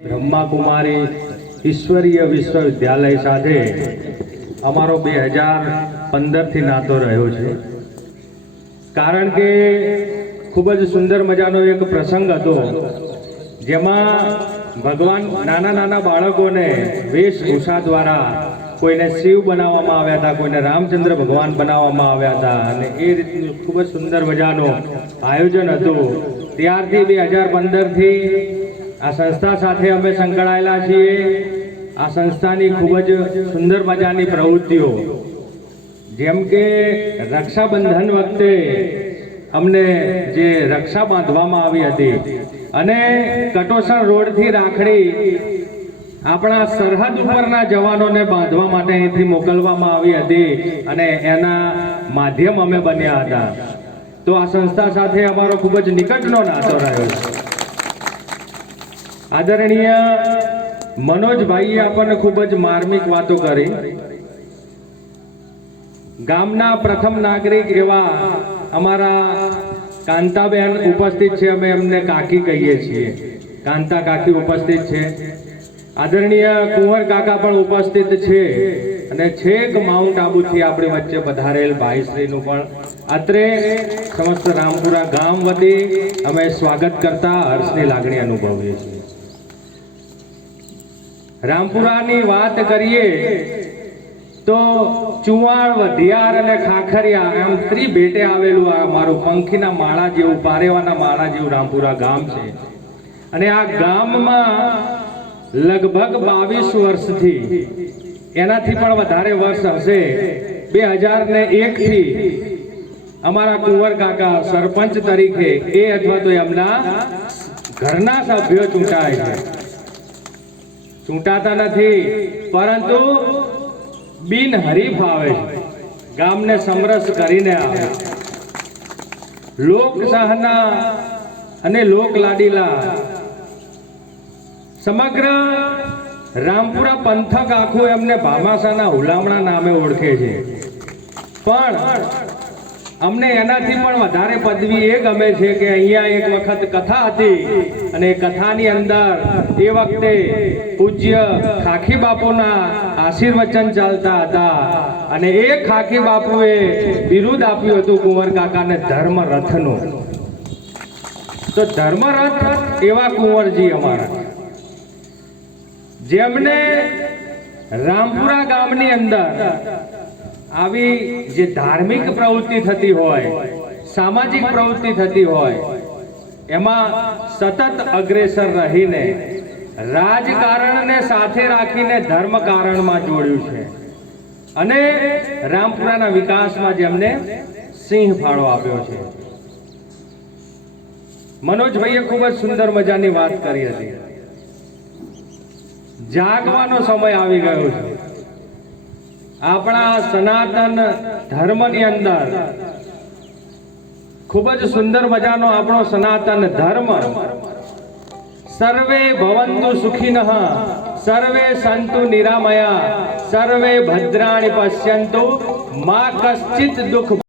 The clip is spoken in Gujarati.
બ્રહ્મા કુમારી ઈશ્વરીય વિશ્વવિદ્યાલય સાથે અમારો 2015 થી નાતો રહ્યો છે। કારણ કે ખૂબ જ સુંદર મજાનો એક પ્રસંગ હતો જેમાં ભગવાન નાના બાળકોને વેશભૂષા દ્વારા કોઈને શિવ બનાવવામાં આવ્યા હતા, કોઈને રામચંદ્ર ભગવાન બનાવવામાં આવ્યા હતા અને એ રીતનું ખૂબ જ સુંદર મજાનો આયોજન હતું। ત્યારથી 2015 થી આ સંસ્થા સાથે અમે સંકળાયેલા છીએ। આ સંસ્થાની ખૂબ જ સુંદર મજાની પ્રવૃત્તિઓ જેમ કે રક્ષાબંધન વખતે અમને જે રક્ષા બાંધવામાં આવી હતી અને કટોસણ રોડથી રાખડી આપણા સરહદ ઉપરના જવાનોને બાંધવા માટે અહીંથી મોકલવામાં આવી હતી અને એના માધ્યમ અમે બન્યા હતા। તો આ સંસ્થા સાથે અમારો ખૂબ જ નિકટનો નાતો રહ્યો છે। આદરણીય મનોજભાઈએ આપણને ખૂબ જ માર્મિક વાતો કરી। ગામના પ્રથમ નાગરિક એવા અમારા કાંતાબેન ઉપસ્થિત છે, અમે એમને કાકી કહીએ છીએ, કાંતા કાકી ઉપસ્થિત છે। આદરણીય કુંવર કાકા પણ ઉપસ્થિત છે અને છેક માઉન્ટ આબુથી આપણી વચ્ચે પધારેલ ભાઈશ્રીનું પણ અત્રે સમસ્ત રામપુરા ગામ વતી અમે સ્વાગત કરતા હર્ષની લાગણી અનુભવીએ છીએ। રામપુરાની વાત કરીએ તો ચુવાણ, વઢિયાર અને ખાખરિયા એમ ત્રિભેટે આવેલું આ મારું પંખીના માળા જેવું, પારેવાના માળા જેવું રામપુરા ગામ છે। અને આ ગામમાં લગભગ 22 વર્ષથી, એનાથી પણ વધારે વર્ષ હશે, 2001 થી અમારા કુંવર કાકા સરપંચ તરીકે એ અથવા તો એમના ઘરના સભ્યો ચૂંટાય છે। ચૂંટાતા નથી પરંતુ બિનહરીફ આવે છે, ગામને સમરસ કરીને આવે। લોકશાહના અને લોકલાડીલા સમગ્ર રામપુરા પંથક આખું એમને ભામાશાના હુલામણા નામે ઓળખે છે। પણ અમને એનાથી પણ વધારે પદવી એ ગમે છે કે અહીંયા એક વખત કથા હતી અને એ કથાની અંદર એ વખતે પૂજ્ય ખાખી બાપુના આશીર્વચન ચાલતા હતા અને એ ખાખી બાપુએ બિરુદ આપ્યું હતું કુંવર કાકાને ધર્મરથનું। તો ધર્મરથ એવા કુંવરજી અમારા, જેમને રામપુરા ગામની અંદર આવી જે ધાર્મિક પ્રવૃત્તિ થતી હોય, સામાજિક પ્રવૃત્તિ થતી હોય, એમાં સતત અગ્રેસર રહીને રાજકારણને સાથે રાખીને ધર્મ કારણમાં જોડ્યું છે અને રામપુરાના વિકાસમાં જેમને સિંહ ફાળો આપ્યો છે। મનોજભાઈએ ખૂબ જ સુંદર મજાની વાત કરી હતી। જાગવાનો સમય આવી ગયો છે। આપણા સનાતન ધર્મની અંદર ખૂબ જ સુંદર મજાનો આપણો સનાતન ધર્મ, સર્વે ભવંતુ સુખિનઃ, સર્વે સંતુ નિરામયા, સર્વે ભદ્રાણિ પશ્યન્તુ, મા કશ્ચિત દુઃખ